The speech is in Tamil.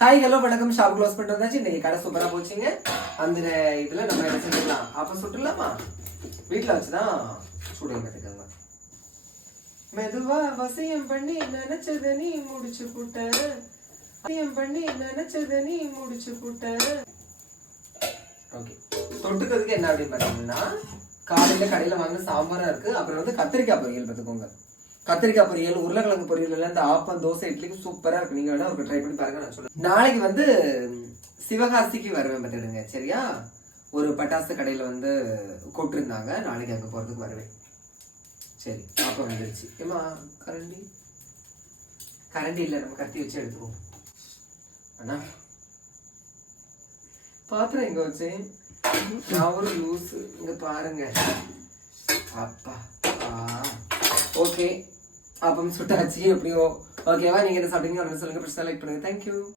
ஹாய் ஹலோ வணக்கம். ஷாப் க்ளோஸ் பண்ணிட்டு வந்தாச்சு இன்னைக்கு கடை சூப்பராக போச்சுங்க. அந்த இதில் நம்ம என்ன செஞ்சுக்கலாம்? அப்போ சுட்டுலாமா வீட்டுல வச்சுதான் சுடுங்க பார்த்துக்கோங்க மெதுவா வசியம் பண்ணி நினைச்சத நீ முடிச்சு புட்ட. வசியம் பண்ணி நினைச்சத நீ முடிச்சு புட்ட. ஓகே. தொட்டுக்கிறதுக்கு என்ன அப்படின்னு பார்த்தீங்கன்னா காலையில் கடையில் வாங்கின சாம்பாராக இருக்குது அப்புறம் வந்து கத்திரிக்காய் பொரியல் பார்த்துக்கோங்க கத்திரிக்காய் பொரியல் உருளைக்கிழங்கு பொரியல் எல்லாம் இந்த ஆப்பம் தோசை இட்லிக்கு சூப்பரா இருக்கு. நீங்க வேணா ஒரு ட்ரை பண்ணி பாருங்க நான் சொல்றேன். நாளைக்கு வந்து சிவகாசிக்கு வருவேன் பார்த்துடுங்க சரியா? ஒரு பட்டாசு கடையில வந்து கூப்பிட்டுருந்தாங்க. நாளைக்கு அங்கே போறதுக்கு வருவேன். சரி அப்போ வந்துருச்சு. ஏமா கரண்டி? கரண்டி இல்லை நம்ம கத்தி வச்சு எடுத்துருவோம் அண்ணா பாத்திரம் எங்க வச்சேன் நான் ஒரு லூஸ் இங்க பாருங்க. அப்பா ஓகே அப்பம் சுட்டாச்சு எப்படியோ. ஓகேவா நீங்க என்ன சாப்பிட்டீங்க அப்படின்னு சொல்லுங்க பிரச்சனை லைக் பண்ணுங்க. தேங்க்யூ